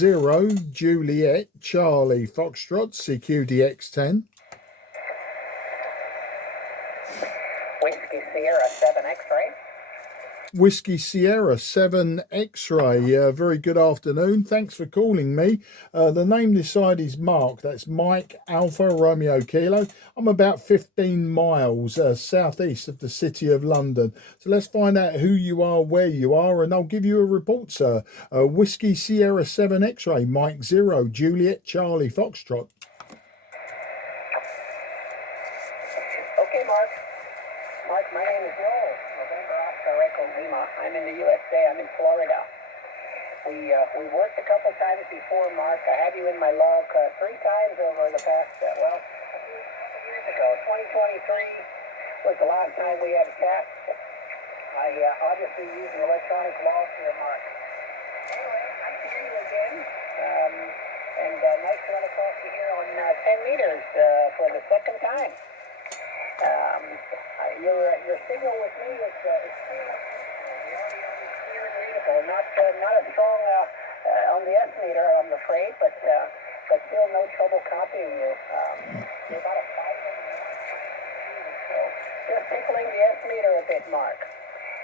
0 Juliet Charlie Foxtrot CQDX 10. Whiskey Sierra 7 X-ray. Whiskey Sierra 7 X-ray. Very good afternoon. Thanks for calling me. The name this side is Mark. That's Mike Alpha Romeo Kilo. I'm about 15 miles southeast of the City of London. So let's find out who you are, where you are, and I'll give you a report, sir. Whiskey Sierra 7 X-ray, Mike 0 Juliet Charlie Foxtrot. Okay, Mark. Mark, my name is Noel. November Oscar Echo Lima. I'm in the USA. I'm in Florida. We worked a couple times before, Mark. I have you in my log 3 times over the past, a few years ago. 2023 was the last time we had a chat. I obviously use an electronic log here, Mark. Anyway, nice to hear you again. And nice to run across you here on 10 meters for the second time. Your signal with me is clear. The audio is clear and readable. Not as strong on the S meter, I'm afraid, but still no trouble copying you. You're about a 500 so just tickling the S meter a bit, Mark.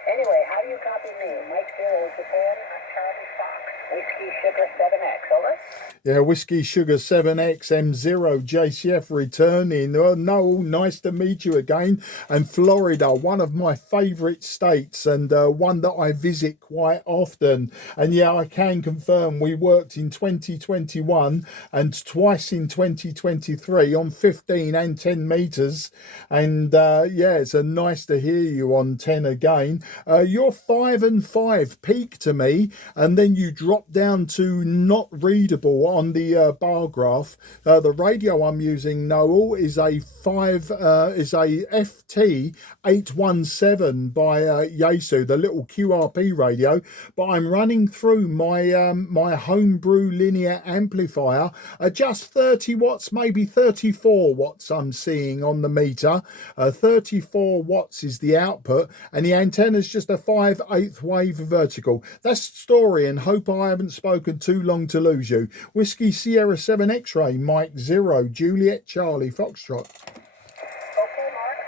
Anyway, how do you copy me? Mike 0 Japan, Charlie Fox, Whiskey Sugar 7X, over? Yeah, Whiskey Sugar 7X M0 JCF returning. Noel, nice to meet you again. And Florida, one of my favourite states and one that I visit quite often. And yeah, I can confirm we worked in 2021 and twice in 2023 on 15 and 10 metres. And yeah, it's nice to hear you on 10 again. You're 5 and 5 peak to me, and then you drop down to not readable on the bar graph. The radio I'm using, Noel, is a FT-817 by Yaesu, the little QRP radio. But I'm running through my my homebrew linear amplifier at just 30 watts, maybe 34 watts. I'm seeing on the meter. 34 watts is the output, and the antenna's just a 5/8 wave vertical. That's the story, and hope I haven't spoken too long to lose you. Whiskey Sierra 7 X-ray, Mike 0 Juliet Charlie Foxtrot. Okay, Mark.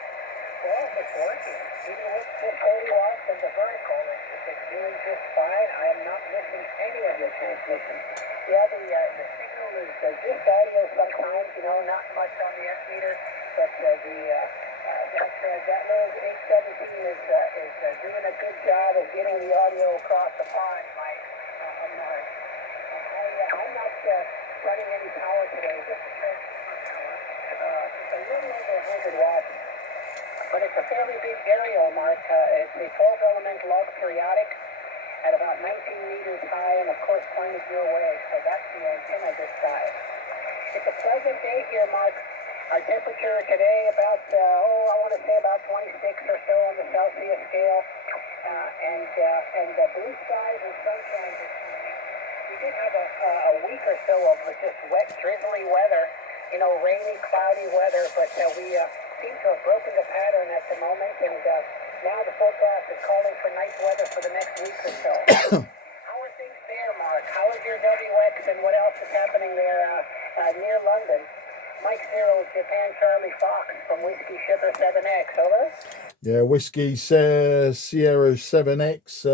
Well, it's working. Even with this 40 watts and the vertical, it's doing just fine. I am not missing any of your transmission. Yeah, the signal is just audio sometimes, not much on the S meter, but that little 817 is doing a good job of getting the audio across the pond, Mike. I'm not running any power today, just a transformer power. It's a little over 100 watts, but it's a fairly big aerial, Mark. It's a 12-element log periodic at about 19 meters high and, of course, pointed your way, so that's the antenna this side. It's a pleasant day here, Mark. Our temperature today about, I want to say about 26 or so on the Celsius scale, and blue skies and sunshine this morning. We did have a week or so of just wet, drizzly weather, rainy, cloudy weather, but we seem to have broken the pattern at the moment, and now the forecast is calling for nice weather for the next week or so. How are things there, Mark? How is your WX, and what else is happening there near London? Mike 0 Japan Charlie Fox from Whiskey Sugar 7X, over? Yeah, Whiskey Sierra 7X,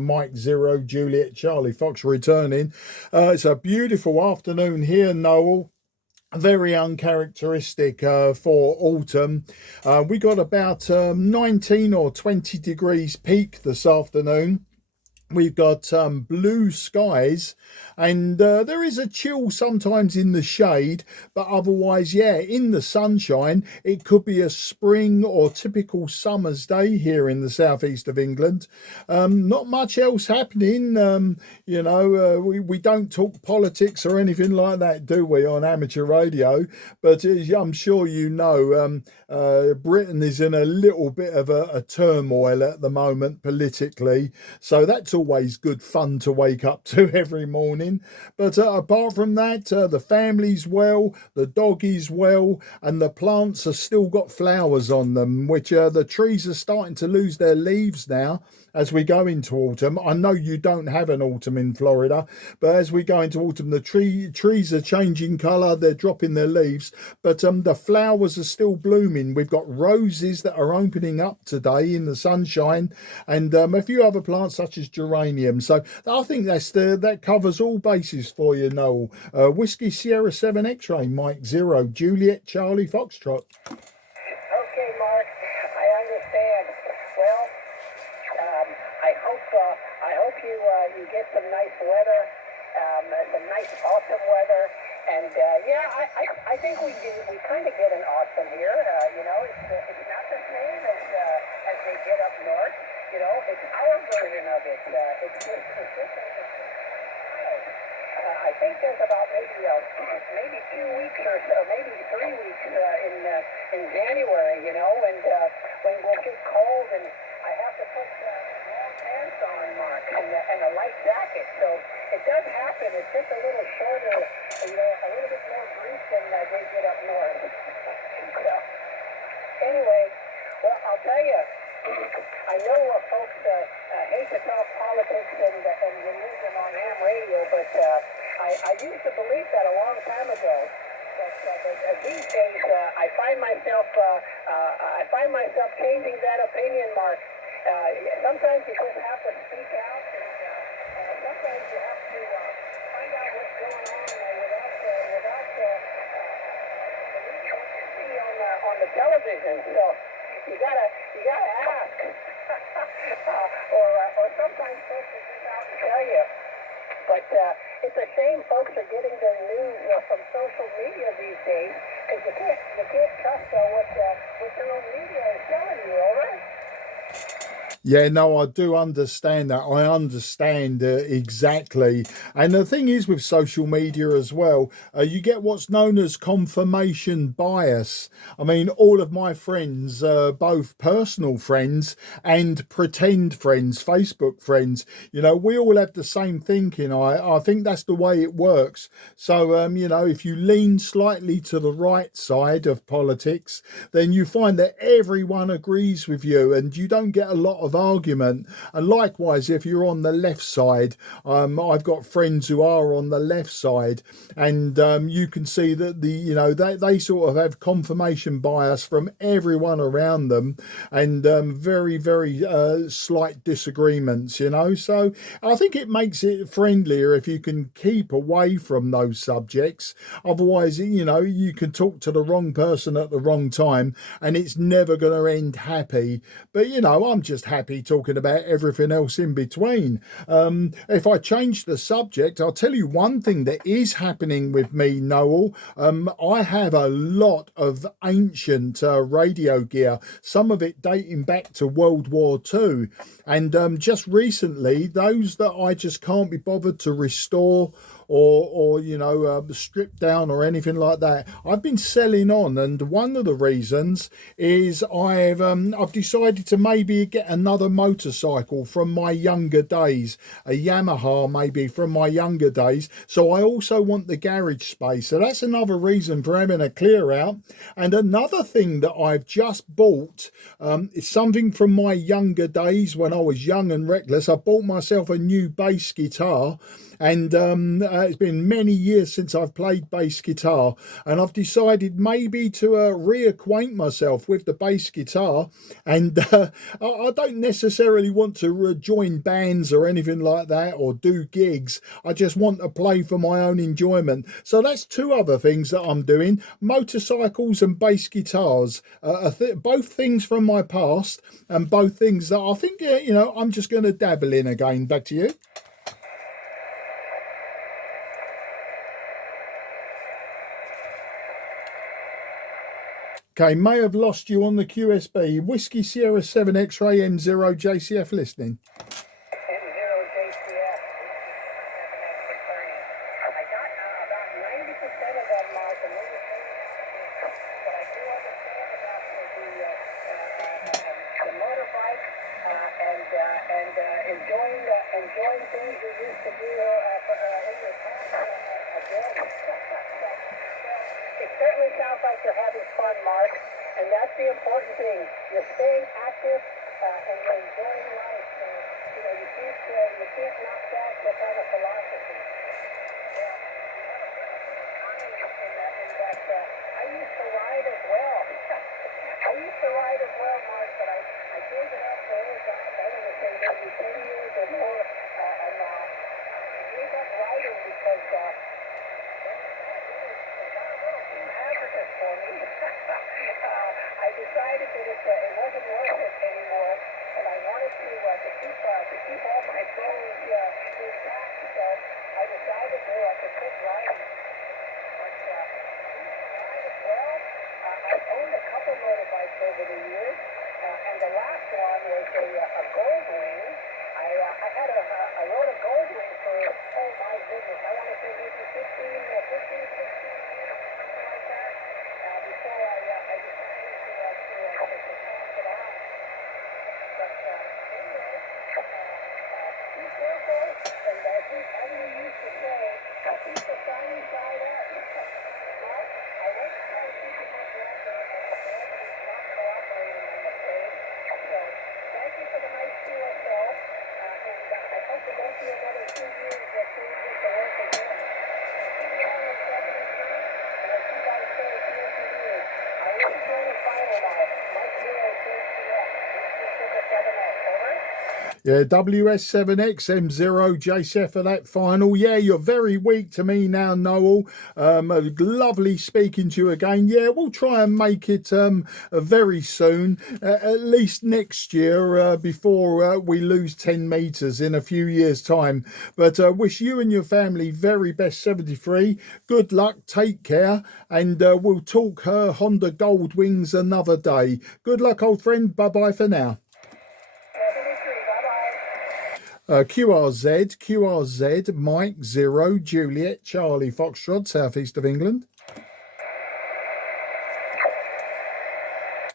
Mike 0 Juliet Charlie Fox returning. It's a beautiful afternoon here, Noel. Very uncharacteristic for autumn. We got about 19 or 20 degrees peak this afternoon. We've got blue skies, and there is a chill sometimes in the shade, but otherwise, yeah, in the sunshine, it could be a spring or typical summer's day here in the southeast of England. Not much else happening. We don't talk politics or anything like that, do we, on amateur radio? But I'm sure you know, Britain is in a little bit of a turmoil at the moment politically, so that's always good fun to wake up to every morning. But apart from that, the family's well, the dog is well, and the plants have still got flowers on them, which the trees are starting to lose their leaves now, as we go into autumn. I know you don't have an autumn in Florida, but as we go into autumn, the trees are changing colour, they're dropping their leaves, but the flowers are still blooming. We've got roses that are opening up today in the sunshine, and a few other plants such as geranium. So I think that covers all bases for you, Noel. Whiskey Sierra 7 X-ray, Mike 0, Juliet Charlie Foxtrot. Okay, Mark, I understand. Well, I hope you get some nice weather, some nice autumn weather, and I think we kind of get an autumn here. It's not the same as they get up north. It's our version of it. I think there's about maybe 2 weeks or so, maybe 3 weeks in January. When we'll get cold and I have to put long pants on, Mark, and a light jacket. So it does happen. It's just a little shorter, a little bit more brief than they get up north. So anyway, well, I'll tell you. I know folks hate to talk politics and religion on ham radio, but I used to believe that a long time ago. But these days, I find myself changing that opinion, Mark. Sometimes you just have to speak out, and sometimes you have to find out what's going on without believing what you see on the television. So you gotta ask, or sometimes folks will just out and tell you. But it's a shame folks are getting their news from social media these days, because you can't trust what your own media is telling you. All right. Yeah, no, I do understand that. I understand exactly. And the thing is with social media as well, you get what's known as confirmation bias. I mean, all of my friends, both personal friends and pretend friends, Facebook friends, we all have the same thinking. I think that's the way it works. So, if you lean slightly to the right side of politics, then you find that everyone agrees with you and you don't get a lot of argument. And likewise, if you're on the left side, I've got friends who are on the left side, and you can see that they sort of have confirmation bias from everyone around them, and very, very slight disagreements. So I think it makes it friendlier if you can keep away from those subjects. Otherwise, you can talk to the wrong person at the wrong time, and it's never going to end happy. But I'm just happy talking about everything else in between. If I change the subject, I'll tell you one thing that is happening with me, Noel. I have a lot of ancient radio gear, some of it dating back to World War II. And just recently, those that I just can't be bothered to restore or strip down or anything like that, I've been selling on. And one of the reasons is I've decided to maybe get another motorcycle from my younger days, a Yamaha maybe from my younger days. So I also want the garage space. So that's another reason for having a clear out. And another thing that I've just bought is something from my younger days when I was young and reckless. I bought myself a new bass guitar, and it's been many years since I've played bass guitar, and I've decided maybe to reacquaint myself with the bass guitar. And I don't necessarily want to join bands or anything like that or do gigs. I just want to play for my own enjoyment. So that's two other things that I'm doing: motorcycles and bass guitars. Both things from my past, and both things that I think I'm just going to dabble in again. Back to you. Okay, may have lost you on the QSB. Whiskey Sierra 7 X-ray M0 JCF listening. M0 JCF, I got about 90% of them, Mark, and maybe but I do understand about the motorbike and enjoying things you used to do in your past again. It certainly sounds like you're having fun, Mark, and that's the important thing. You're staying active and you're enjoying life. can't knock that kind of philosophy. Well, I used to ride as well. I used to ride as well, Mark, but I gave it up for old gosh, I don't know, say maybe 10 years or more, and I gave up riding because it got a little too hazardous for me. I decided that it wasn't worth it anymore, and I wanted to keep all my goals intact, so I decided to quit riding. But well, I've owned a couple motorbikes over the years, and the last one was a Goldwing. I rode a Goldwing for, oh my goodness, I want to say maybe 16 years, something like that, before I decided to pass it on. But anyway, be careful, and as we used to say, keep the sunny side up. Mark, I won't try to keep you much longer, as Noel is not cooperating, I'm afraid. So, thank you for the nice QSO, and I hope we don't see another 2 years of doing this work again. See you all at 73, and as you guys say, here's the news. I will be doing the final now. Mike 0 JCF, 817X, over. Yeah, WS7X M0 for that final. Yeah, you're very weak to me now, Noel. Lovely speaking to you again. Yeah, we'll try and make it very soon, at least next year, before we lose 10 meters in a few years' time. But wish you and your family very best 73. Good luck, take care, and we'll talk Honda Goldwings another day. Good luck, old friend. Bye-bye for now. QRZ, Mike 0, Juliet, Charlie, Foxtrot, southeast of England.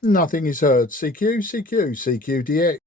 Nothing is heard. CQDX.